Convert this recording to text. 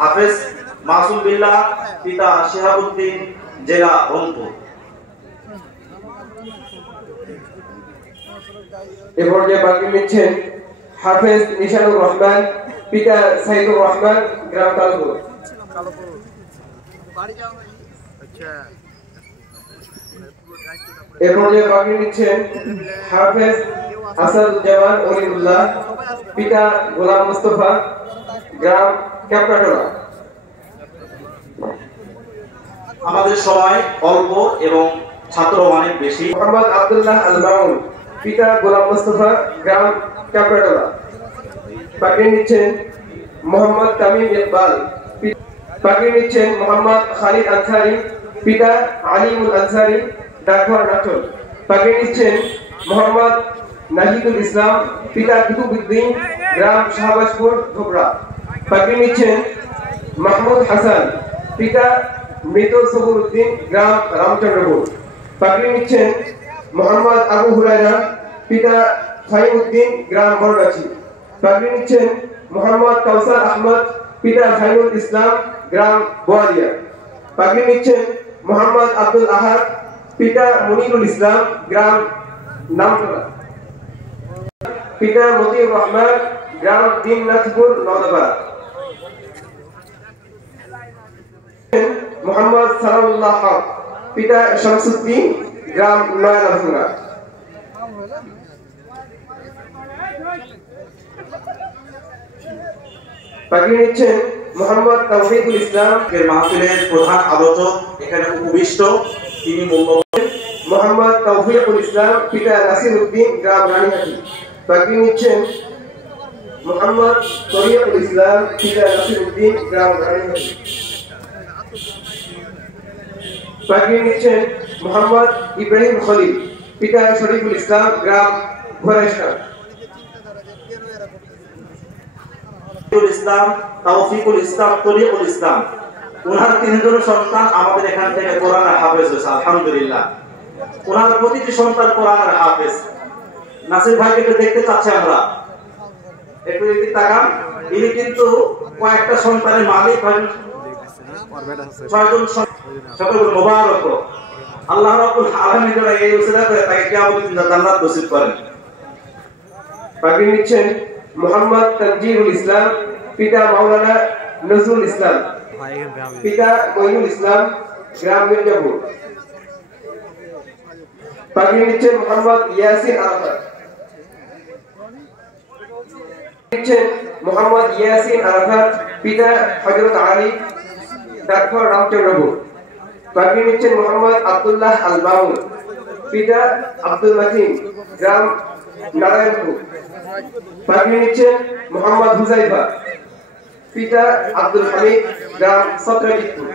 হাফেজ মাসুম বিল্লাহ, পিতা শিহাবুদ্দিন, জেলা রংপুর। এরপর যে বাকি নিচ্ছেন হাফেজ নিশানুর রহমান, পিতা সাইদুর রহমান, গ্রাম কালপুর। এরপর যে বাকি নিচ্ছেন হাফেজ আসাদুজ্জামান ওলিউল্লাহ, পিতা গোলাম মুস্তফা, গ্রাম ক্যাপকাটোলা। আমাদের সময় অল্প এবং ছাত্র অনেক বেশি। মোহাম্মদ আব্দুল্লাহ আল মামুন, পিতা গোলাম মুস্তফা, গ্রাম ক্যাপকাটোলা। বাকি নিচ্ছেন মোহাম্মদ তামিম ইকবাল, বাকি নিচ্ছেন মোহাম্মদ খালিদ আনসারি, পিতা আলিমুল আনসারি, ডাকঘর নাটোর। বাকি নিচ্ছেন মোহাম্মদ নাহিদুল ইসলাম, পিতা কুতুবউদ্দিন, গ্রাম শাহবাজপুর ধোবরা। বাকি নিচ্ছেন মাহমুদ হাসান, পিতা মৃত সবুরউদ্দিন, গ্রাম রামচন্দ্রপুর। বাকি নিচ্ছেন মোহাম্মদ আবু হুরায়রা, পিতা ফাইমউদ্দিন, গ্রাম বড়গাছি। বাকি নিচ্ছেন মোহাম্মদ কাউসার আহমদ, পিতা ফাইমুল ইসলাম, গ্রাম বোয়ালিয়া। বাকি নিচ্ছেন মোহাম্মদ আব্দুল আহাদ, পিতা মনিরুল ইসলাম, গ্রাম নামতলা। পিতা মতিউর রহমান, গ্রাম দিননাথপুর নওদাপাড়া। মোহাম্মদ সালাউল্লাহ হক, পিতা শামসুদ্দিন, গ্রাম নয়ানাভাঙ্গা। বাকি নিচ্ছেন মোহাম্মদ তাওফিকুল ইসলাম। মাহফিলের প্রধান আলোচক এখানে উপবিষ্ট, তিনি মূল্যবান। মোহাম্মদ তাওফিকুল ইসলাম, পিতা নাসির উদ্দিন, গ্রাম রানীহাটি। বাকি নিচ্ছেন মোহাম্মদ তরিকুল ইসলাম, পিতা নাসির উদ্দিন, গ্রাম রানীহাটি। বাকি নিচ্ছেন মোহাম্মদ ইব্রাহিম খলিল, পিতা শরীফুল ইসলাম, গ্রাম ঘোড়াইশা। ইসলাম, তাওফিকুল ইসলাম, তরিকুল ইসলাম, ওনার তিনজনের সন্তান আমাদের এখান থেকে কোরআনের হাফেজ হয়েছে, আলহামদুলিল্লাহ। ওনার প্রতিটি সন্তান কোরআনের হাফেজ। নাসির ভাইকে একটু দেখতে চাচ্ছি আমরা, একটু এদিকে তাকান। ইনি কিন্তু কয়েকটা সন্তানের মালিক হন, 6জন সকল মোবারক। আল্লাহ রাব্বুল আলামিন যারা এই উসিলা করে তাকে কিয়ামতের দিন জান্নাত নসিব করেন। বাকি নিচ্ছেন মোহাম্মদ তানজিরুল ইসলাম, পিতা মাওলানা নজরুল ইসলাম, পিতা মঈনুল ইসলাম, গ্রাম মির্জাপুর। বাকি নিচ্ছেন মোহাম্মদ ইয়াসিন আরাফাত, নিচ্ছেন মোহাম্মদ ইয়াসিন আরাফাত, পিতা হযরত আলী, ডাকঘর রামচন্দ্রপুর। বাকি নিচ্ছেন মোহাম্মদ আব্দুল্লাহ আল মামুন, পিতা আব্দুল মাতিন, গ্রাম নারায়ণপুর। বাকি নিচ্ছেন মোহাম্মদ হুজাইফা, পিতা আব্দুল হামিদ, গ্রাম সত্রাজিতপুর।